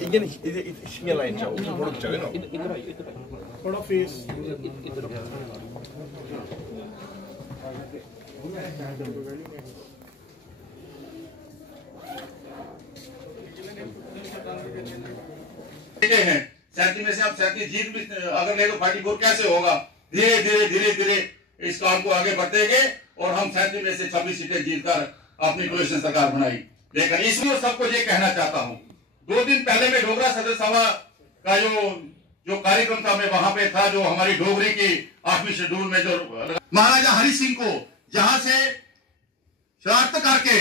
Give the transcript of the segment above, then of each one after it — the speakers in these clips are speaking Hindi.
이게 신경 라인 자, 우선 보르죠. थोड़ा फेस हैं 37 में से आप 37 जीत भी अगर ले तो 44 कैसे होगा। धीरे धीरे धीरे धीरे इस काम को आगे बढ़तेंगे और हम 37 में से 26 सीटें जीतकर अपनी कोalition सरकार बनाई। लेकिन इसलिए सबको ये कहना चाहता हूँ, 2 दिन पहले मैं डोगरा सदस्य सभा का जो कार्यक्रम था, मैं वहां पे था, जो हमारी डोगरी की 8वीं शेड्यूल में जो महाराजा हरि सिंह को जहां से शरारत करके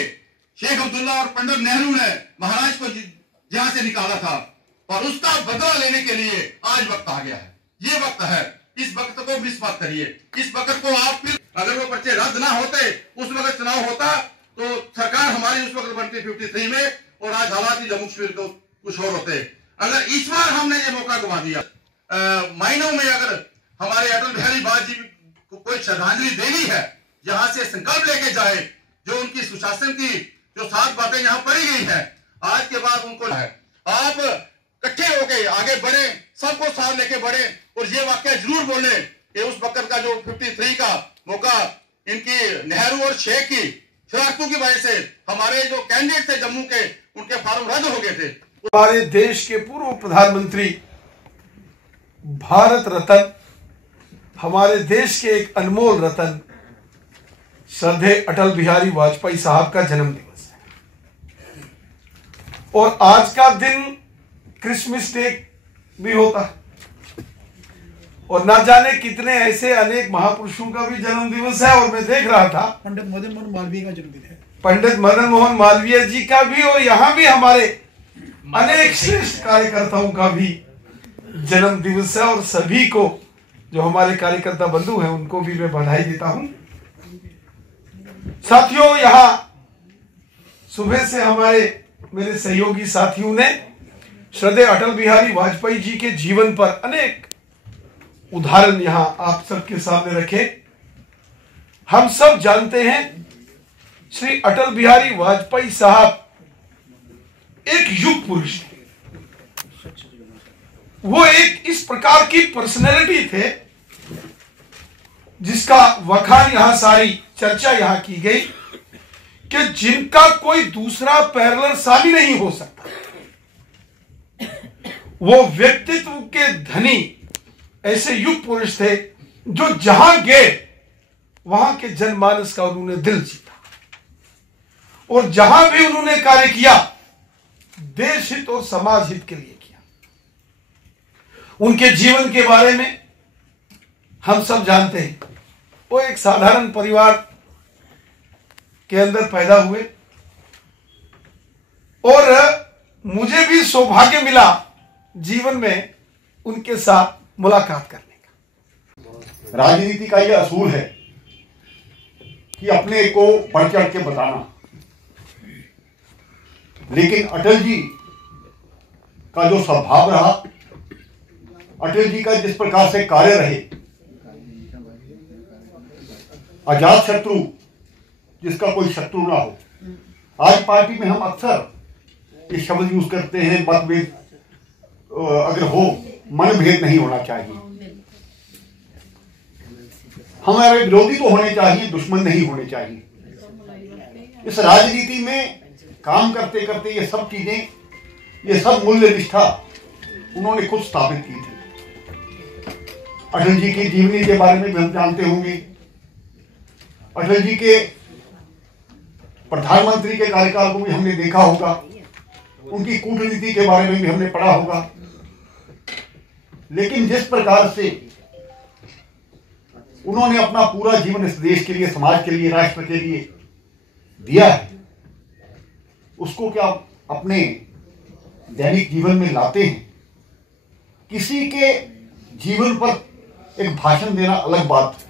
शेख अब्दुल्ला और पंडित नेहरू ने महाराज को जहां से निकाला था, और उसका बदला लेने के लिए आज वक्त आ गया है। ये वक्त है, इस वक्त को मिस मत करिए। इस वक्त को आप फिर अगर वो पर्चे रद्द ना होते, उस वक्त चुनाव होता तो सरकार हमारी उस वक्त बनती 53 में, और आज हालात ही जम्मू कश्मीर को कुछ और होते। अगर इस बार हमने ये मौका गंवा दिया, महीनों में अगर हमारे अटल बिहारी वाजपेयी को कोई श्रद्धांजलि देनी है, जहां से संकल्प लेके जाए, जो उनकी सुशासन की जो 7 बातें यहाँ पढ़ी गई है, आज के बाद उनको है आप इकट्ठे होके आगे बढ़े, सबको साथ लेके बढ़े, और ये वाक्य जरूर बोले कि उस वक्त का जो 53 का मौका इनकी नेहरू और शेख की शरारतों की वजह से हमारे जो कैंडिडेट थे जम्मू के, उनके फार्म रद्द हो गए थे। हमारे देश के पूर्व प्रधानमंत्री, भारत रत्न, हमारे देश के एक अनमोल रत्न श्रद्धेय अटल बिहारी वाजपेयी साहब का जन्म दिवस है, और आज का दिन क्रिसमस डे भी होता है, और ना जाने कितने ऐसे अनेक महापुरुषों का भी जन्म दिवस है। और मैं देख रहा था पंडित मदन मोहन मालवीय का जन्मदिन है, पंडित मदन मोहन मालवीय जी का भी, और यहाँ भी हमारे अनेक श्रेष्ठ कार्यकर्ताओं का भी जन्म दिवस है। और सभी को जो हमारे कार्यकर्ता बंधु हैं, उनको भी मैं बधाई देता हूं। साथियों, यहाँ सुबह से हमारे मेरे सहयोगी साथियों ने श्रद्धेय अटल बिहारी वाजपेयी जी के जीवन पर अनेक उदाहरण यहां आप सबके सामने रखे। हम सब जानते हैं श्री अटल बिहारी वाजपेयी साहब एक युग पुरुष थे। वो एक इस प्रकार की पर्सनैलिटी थे जिसका वखान यहां सारी चर्चा यहां की गई कि जिनका कोई दूसरा पैरेलल साली नहीं हो सकता। वो व्यक्तित्व के धनी ऐसे युग पुरुष थे जो जहां गए वहां के जनमानस का उन्होंने दिल जीता, और जहां भी उन्होंने कार्य किया देश हित और समाज हित के लिए किया। उनके जीवन के बारे में हम सब जानते हैं। वो एक साधारण परिवार के अंदर पैदा हुए, और मुझे भी सौभाग्य मिला जीवन में उनके साथ मुलाकात करने का। राजनीति का यह असूल है कि अपने को बढ़ चढ़ के बताना, लेकिन अटल जी का जो स्वभाव रहा, अटल जी का जिस प्रकार से कार्य रहे, अजात शत्रु जिसका कोई शत्रु ना हो। आज पार्टी में हम अक्सर ये शब्द यूज करते हैं, मतभेद अगर हो, मनभेद नहीं होना चाहिए। हमारे विरोधी तो होने चाहिए, दुश्मन नहीं होने चाहिए। इस राजनीति में काम करते करते ये सब चीजें, ये सब मूल्य निष्ठा उन्होंने खुद स्थापित की थी। अटल जी की जीवनी के बारे में भी हम जानते होंगे। अटल जी के प्रधानमंत्री के कार्यकाल को भी हमने देखा होगा, उनकी कूटनीति के बारे में भी हमने पढ़ा होगा। लेकिन जिस प्रकार से उन्होंने अपना पूरा जीवन इस देश के लिए, समाज के लिए, राष्ट्र के लिए दिया है, उसको क्या अपने दैनिक जीवन में लाते हैं। किसी के जीवन पर एक भाषण देना अलग बात है,